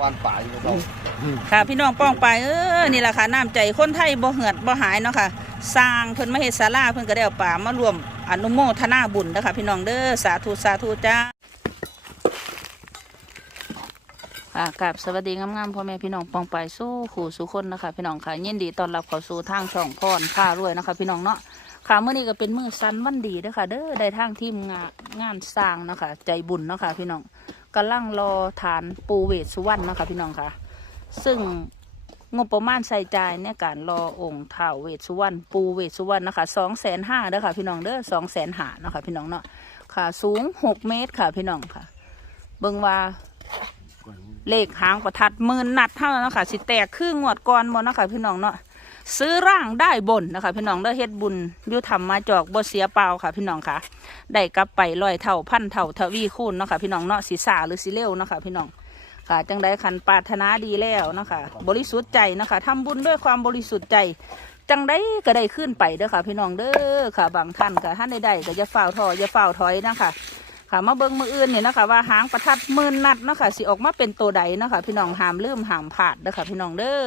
วานป่าอยู่เราค่ะ พี่น้องป้องไปเออนี่แหละค่ะน้ำใจคนไทยบ่เหือดบ่หายเนาะค่ะ สร้างเพิ่นมาเฮ็ดศาลาเพิ่นก็ได้เอาป่ามารวมอนุโมทนาบุญเด้อค่ะพี่น้องเด้อสาธุสาธุจ้าค่ะกับสวัสดีงามๆพ่อแม่พี่น้องป้องไปสู้ขู่สู้คนนะคะ พี่น้องค่ะยินดีต้อนรับเข้าสู่ทางช่องพรผ้ารวยนะคะ พี่น้องเนาะค่ะเมื่อนี้ก็เป็นมื้อสันวันดีเด้อค่ะ เด้อได้ทางทีมงานงานสร้างเนาะคะ ใจบุญเนาะค่ะพี่น้อง กำลังรอฐานปูเวสสุวรรณนะคะพี่น้องค่ะ ซึ่งงบประมาณใส่ใจในการรอองค์ท้าวเวสสุวรรณปูเวสสุวรรณนะคะสองแสนห้าเด้อค่ะพี่น้องเด้อสองแสนหาเนาะค่ะพี่น้องเนาะค่ะ สูงหกเมตรค่ะพี่น้องค่ะ เบิ่งว่าเลขหางประทัดหมื่นนัดเท่านั้นนะค่ะสิแตกครึ่งงวดก่อนบ่เนะคะพี่น้องเนาะ ซื้อร่างได้บนนะคะ พี่น้องเด้อเฮ็ดบุญยุทำมาจอกบ่เสียเปล่าค่ะ พี่น้องค่ะ ได้กลับไปร้อยเท่าพันเท่าทวีคูณเนาะค่ะพี่น้องเนาะสิสาหรือสิเร็วเนาะค่ะพี่น้องค่ะจังได้คันปรารถนาดีแล้วนะคะบริสุทธิ์ใจนะคะทำบุญด้วยความบริสุทธิ์ใจ จังได้ก็ได้ขึ้นไปเด้อค่ะ พี่น้องเด้อค่ะ บางท่านค่ะท่านใดๆก็อย่าฝ่าวถอยอย่าฝ่าวถอยนะคะค่ะมาเบิ้งมืออื่นเนี่ยนะคะว่าหางประทัดมื่นนัดนะคะสิออกมาเป็นตัวใดนะคะพี่น้องห้ามลืมห้ามผาดเด้อค่ะพี่น้องเด้อ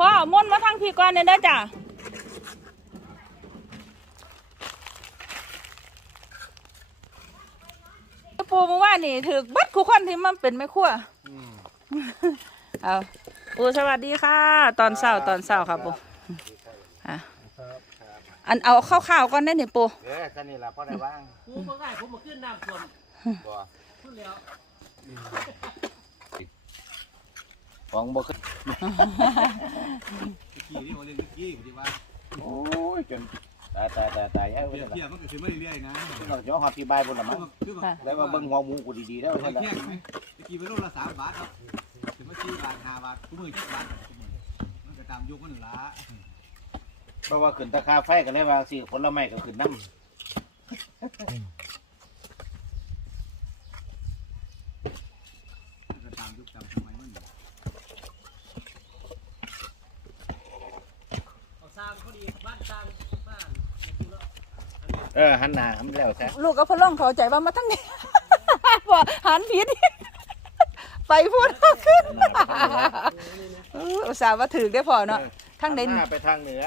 พ่อ มนต์มาทางพี่ก่อนเนี่ยได้อจ้ะปูเมื่อวานนี่ถือบัดคู่คนที่มันเป็นไม่ขั้วเอาปูสวัสดีค่ะ ตอนเช้าตอนเช้าครับปูอะอันเอาข้าวๆก่อนได้เนี่ยปูเออท่านนี่แหละพ่อได้ว่างผมก็ง่ายผมมาขึ้นน้ำท่วมบ่ขึ้นแล้ว ของบ่ขึ้นกี่นี่โอเล่นกี่ปฏิวัติโอ้ยจนตายตายตายตายเอ้ยเพียเพียมันก็คือไม่เรื่อยนะเราจะเอาฮอตที่บายบนละคืมั้องคือแบบได้ว่าเบิ่งหัวหมูกูดีๆแล้วไปใช่ไหมแข่งไหมตะกี้ไปโลละสามบาทเนาะถึงมาสี่บาทห้าบาททุกมือเจ็ดบาททุกมือมันก็ตามยุคมันหนึ่งละเพราะว่าขึ้นตะคาไฟก็เลยว่าสิผลไม้ก็ขึ้นน้มันก็ตามยุคตามสมัยมัน เอาสร้างเขาดีบ้านสร้างบ้านำเออหันหน้าหัน แล้วแท้ลูกก็พะล่องเข้าใจว่ามาทั้งนี้บ่หันผิดไปพูดขึ้นเอออุตส่าห์ว่าถือได้พอเนาะทั้งเด่นหน้าไปทางเหนือ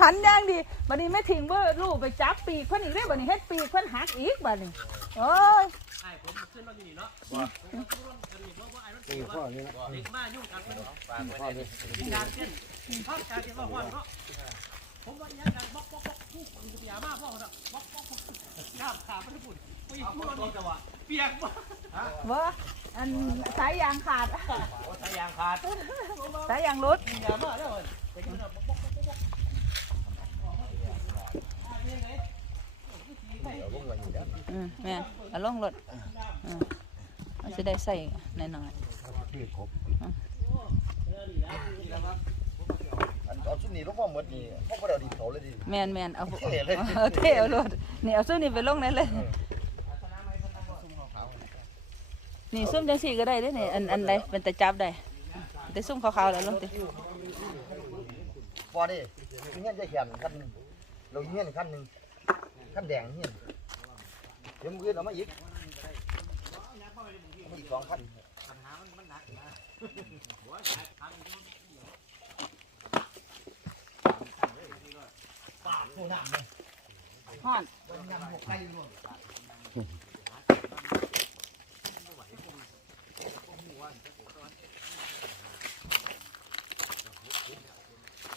หันอย่างดีบัดนี้ไม่ทิ้งเบอร์ลูกไปจับปีกเพิ่นอีกได้อบัดนี้เฮ็ดปีกเพิ่นหักอีกบัดนี้โอ้ยไอ้ผมขึ้นมาอยู่นี่เนาะผมขึ้นรถกันนี่เพราะว่าไอ้รถตีว่าเด็กมายุ่งกันเป็นการเต้นภาพการเต้นว่าห้อนเนาะ ผมว่าอย่างกันบล็อกบล็อกบล็อกผู้คนจะยมาพ่อเนาะบล็อกบล็อกบล็อกข้ามขาไปญี่ปุ่นไปอีกผู้เราจะว่าเปียกมาว่าอันสายยางขาด สายยางขาดสายยางรุดยามาแล้วไปกินบล็อกบล็อกบล็อกบล็อกแม่เอาลงรถอืมมันสิได้ใส่หน่อย อันเอาชุดนี้ลูกว่าหมดนี่พวกบ่ได้ดินเขาเลยดิๆแม่นแม่นเอาเท่เลย เอาเท่เอารถนี่เอาซุ่มนี่ไปลงนั่นเลย นี่ซุ่มจังสี่ก็ได้เด้อนี่อันอันใดเป็นแต่จับได้แต่ซุ่มขาวๆแล้วลงติพอดิเงี้ยจะเขียนคันเราเงี้ยคันหนึงคันแดงเงี้ยเดี๋ยวมือเอามาอีกเอามาอีกสองคัน ฮ้อน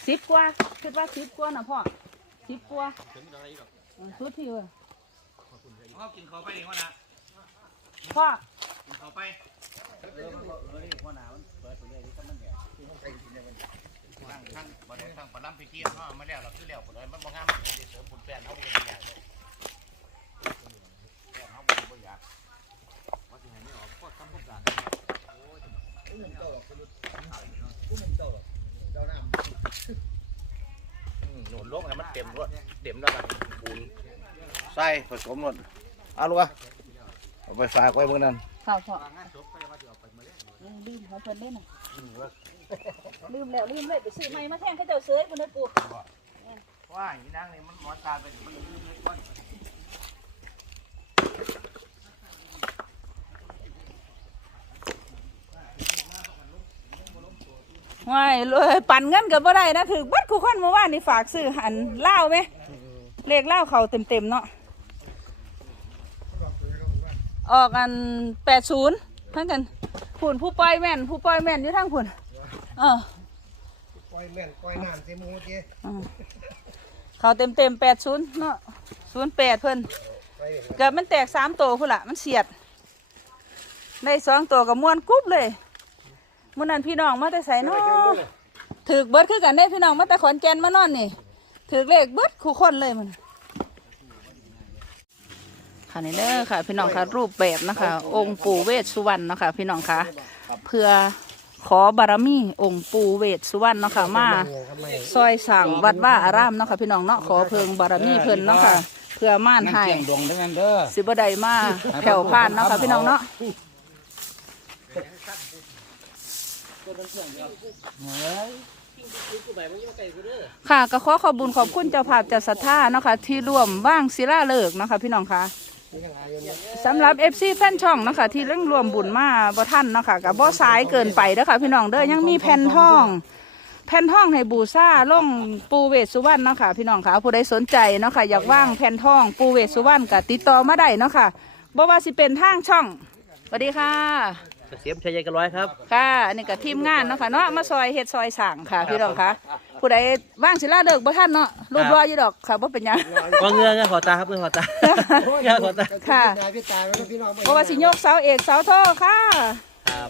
สิบกว่าคิดว่าสิบกว่านะพ่อสิบกว่าเออสุดที่เว้ยเขากินเขาไปเองวะนะพ่อกินเขาไปทั้ งทั้งบ่ได้ทั้งปลาล้ำพิเียนเขามาแล้วเราคือแล้วบ่ได้มันบ่งามมันสิเสริมบุญแฟนเขาบ่ได้อยากเลยแฟนเขาบ่ได้อยากว่าสิให้ไม่ออกก็ทำบุญกันอืมหนุนลงให้มันเต็มรถเต็มแล้วกันปูนใส่ผสมรถเอาลูกอะเอาไปฝากไว้เมื่อนั้นค่ะพ่อลืมเขาเพิ่นเล่นน่ะ ลืมแล้วลืมเลยไปซื้อใหม่มาแทงเขาเจ้าเสยคนนั้นปูว่าอีนางนี่มันหมอตาไปมันลืมเลยก่อนไม่เลยปั่นเงินก็บ่ได้นะถือบัดคู่คนเมื่อวานนี่ฝากซื้อหันเหล้าไหมเลขเหล้าเขาเต็มๆเนาะออกอันแปดศูนย์ทั้งกัน ผุนผู้ปล่อยแม่น ผู้ปล่อยแม่นอยู่ทั้งผุนเออก้อยแม่นก้อยน้ำใส่หมูเจ้อืมเขาเต็มเต็มแปดศูนย์เนาะศูนย์แปดเพิ่นไปเกิดมันแตกสามตัวพุ่นละมันเสียดได้สองตัวกับม้วนกรุ๊บเลยมื่อนั้นพี่น้องมาแต่ใส่นาะถือเบิดคือกันได้พี่น้องมาแต่ขอนแก่นมานอนนี่ถือเลขเบิดคู่คนเลยมัน ค่ะนี่เด้อค่ะ พี่น้องค่ะรูปแบบนะคะ องค์ปู่เวสสุวรรณเนาะคะพี่น้องค่ะเพื่อขอบารมีองค์ปู่เวสสุวรรณเนาะค่ะมาซอยสั่งวัดว่าอารามเนาะค่ะพี่น้องเนาะขอเพิงบารมีเพิ่นเนาะค่ะ เพื่อม่านให้เสียงดวงทั้งนั้นเด้อสิบได้มาแผ่วผ่านเนาะค่ะพี่น้องเนาะค่ะก็ขอขอบบุญขอบคุณเจ้าภาพเจ้าศรัทธาเนาะค่ะที่ร่วมว่างศิลาฤกษ์เนาะค่ะพี่น้องค่ะ สำหรับเอฟซีแฟนช่องเนาะค่ะที่เร่งรวมบุญมาบ่ท่านเนาะค่ะกับบ่สายเกินไปเด้อค่ะพี่น้องเด้อยังมีแผ่นทอง แผ่นทองให้บูซ่าล่องปูเวสสุวรรณเนาะค่ะพี่น้องค่ะผู้ใดสนใจเนาะค่ะอยากว่างแผ่นทองปูเวสสุวรรณก็ติดต่อมาได้เนาะค่ะบ่ว่าสิเป็นทางช่องสวัสดีค่ะเสียมชัยใหญ่กันร้อยครับ ค่ะอันนี้ก็ทีมงานเนาะค่ะเนาะมาซอยเฮ็ดซอยสั่งค่ะพี่น้องค่ะ ผู้ใดว่างศิลาเดิกบ่ท่านเนาะรูปรออยู่ดอกค่ะบ่เป็นหยังก็เงือเงือขอตาครับเงือขอตาเงือขอตาค่ะยายพี่ตายแล้วพี่น้องเพราะว่าสิยกเสาเอกเสาโทค่ะครับ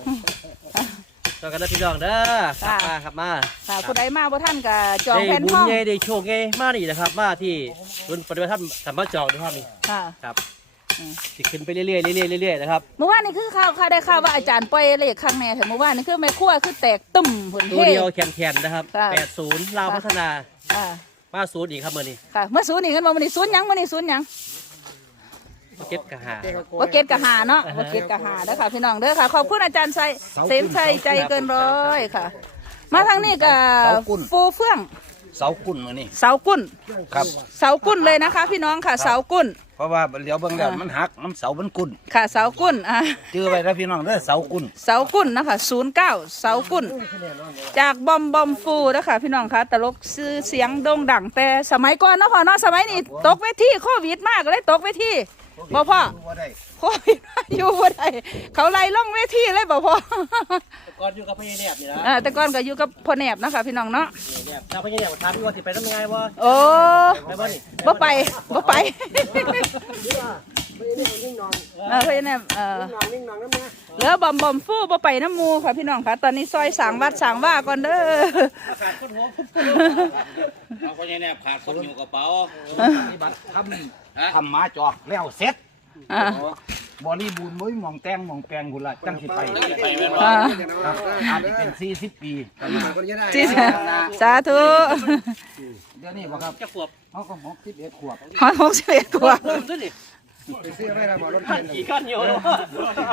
จองกันนะพี่น้องเด้อครับมาครับมาค่ะผู้ใดมาบ่ท่านก็จองได้แผ่นบุทญองไงได้โชคไงมานี่นะครับ มาที่รุ่นปฏิบัติธรรมธรรมะจองด้วยครับนี่ค่ะครับ สิขึ้นไปเรื่อยๆเรื่อยๆเรื่อยๆนะครับ เมื่อวานนี่คือข่าวค่ะได้ข่าวว่าอาจารย์ปล่อยเลขข้างแน่แต่เมื่อวานนี่คือแม่ครัวคือแตกตุ่มผลตัวเทเดียวแข็งๆนะครับค่ะ80ลาวพัฒนาค่ะมาศูนย์อีกครับเมื่อนี้ค่ะเมื่อศูนย์นี่กันมาวันนี้ศูนย์หยังวันนี้ศูนย์หยังเก็บกระหาว่าเกตกะหาเนาะว่าเกตกะหาเด้อค่ะพี่น้องเด้อค่ะขอบคุณอาจารย์ใส่เสมชัยใจเกินร้อยค่ะ มาทางนี้ก็ฟูเฟื่อง เสากุ่นมานี่เสากุ้น ครับ เสากุ้นเลยนะคะ พี่น้องค่ะ เสากุ้น เพราะว่าเดี๋ยวเบิ่งแล้วมันหักน้ำเสามันกุ่นค่ะ เสากุ้นอะจื้อไว้แล้วพี่น้องเด้อเสากุ่นเสากุ้นนะคะศูนย์เก้าเสากุ้น จากบอมบอมฟูนะคะพี่น้องคะตลกซื้อเสียงโด่งดังแต่สมัยก่อนเนาะพ่อเนาะสมัยนี้ตกเวทีโควิดมากเลยตกเวที บ่พ่อว่าได้โควิดมาอยู่บ่ได้เขาไล่ล่องเวทีเลยบ่พ่อก่อนอยู่กับพญาแนบนี่นะอ่าแต่ก่อนก็อยู่กับพ่อแนบนะคะพี่น้องเนาะแนบถ้าพญาแนบถามพี่ว่าสิไปทำยังไงวะโอ้ไปบ่นี่บ่ไปบ่ไปไม่ได้นิ่งนอนเออพ่อแนบเออนอนนิ่งนอนน้ำนะเหลือบอมบอมฟูบ่ไปน้ำหมูค่ะพี่น้องค่ะ ตอนนี้ซอยสางวัดสางว่าก่อนเด้อขาดคนหัวเอาคนนี้เนี่ยขาดคนอยู่กระเป๋าปฏิบัติทำ ทำหมาจอกแล้วเสร็จอ่า บริบูรณ์บ่มีหมองแตงหมองแปลงพุ่นละจังสิไปไปแม่นอ่าครับอาจจะเป็น40ปีคนจะได้จีสาธุเดี๋ยวนี้บ่ครับจะขวบเขาก็61ขวบฮอดหกสิบเอ็ดกว่าเริ่มด้วยนี่ไปซื้อไม่ได้บอกรถเข็นกี่ขั้นอยู่แล้ว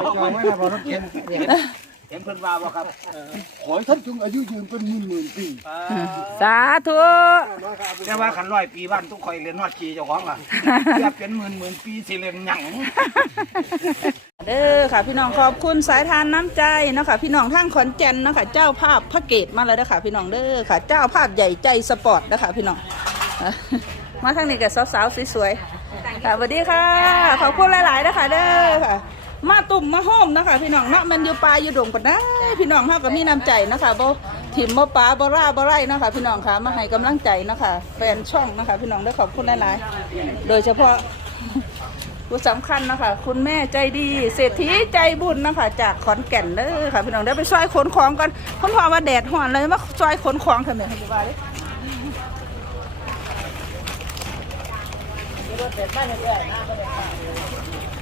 จองไม่ได้บอกรถเข็น เห็นเพิ่นว่าบ่ครับขอให้ท่านจงอายุยืนเป็นหมื่นหมื่นปีสาธุแต่ว่าคันร้อยปีบ้านทุกข่อยเรียนฮอดขี่เจ้าของล่ะเทียบเป็นหมื่นหมื่นปีสิเรียนหยังเด้อค่ะพี่น้องขอบคุณสายทานน้ำใจเนาะค่ะพี่น้องทางขอนแก่นเนาะค่ะเจ้าภาพพระเกตมาเลยเด้อค่ะพี่น้องเด้อค่ะ เจ้าภาพใหญ่ใจสปอร์ตเด้อค่ะพี่น้องอะมาทางนี้กับสาวๆสวยๆค่ะสวัสดีค่ะ ขอบคุณหลายๆเด้อค่ะเด้อค่ะ มาตุ่มมาห้อมนะคะ พี่น้องเนาะมันอยู่ปลาอยู่ดงปะนะพี่น้องเขาก็มีน้ำใจนะคะโบถิ่มบ่ปลาบ่ราบ่ไรนะคะพี่น้องคะมาให้กำลังใจนะคะแฟนช่องนะคะ พี่น้องได้ขอบคุณหลายๆโดยเฉพาะผู้สำคัญนะคะ คุณแม่ใจดี เศรษฐีใจบุญนะคะ จากขอนแก่นเด้อค่ะพี่น้องได้ไปซอยขนของกันคนณพอว่าแดดห่อนเลยมาซอยขนของทำไมคุณพ่อเยบ้านเย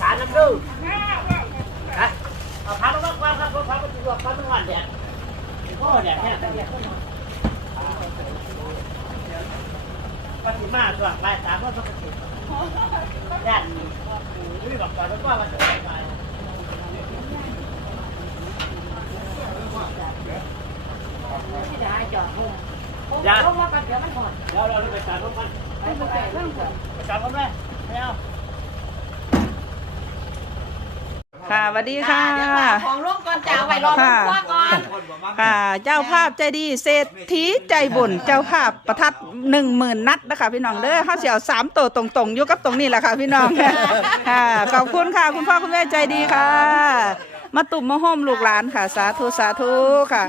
สารน้ำดื้ฮะเอาพาลงมาก่อนครับพาไปตรวจความเป็นวันเดียดพอเดียดเนี่ยปฏิมาตัวไปสามก็ปฏิด้นนี้วิบัติก่อแล้วก็มันจะไปที่ได้จอดหุ้มเขาเขามากันเดี๋ยวมันหอดเดี๋ยวเราไปสารรถมัน ไหมไม่เอาค่ะสวัสดีค่ะของร่วมก่อนจะเอาไว้รอลูกคว้าก่อน ค่ะ เจ้าภาพใจดีเศรษฐีใจบุญเจ้าภาพประทัดหนึ่งหมื่นนัดนะคะพี่น้องเด้อเขาเสียวสามตัวตรงๆอยู่กับตรงนี้แหละค่ะพี่น้องค่ะขอบคุณค่ะคุณพ่อคุณแม่ใจดีค่ะ มาตุ่มมาโฮมลูกหลานค่ะ สาธุสาธุค่ะ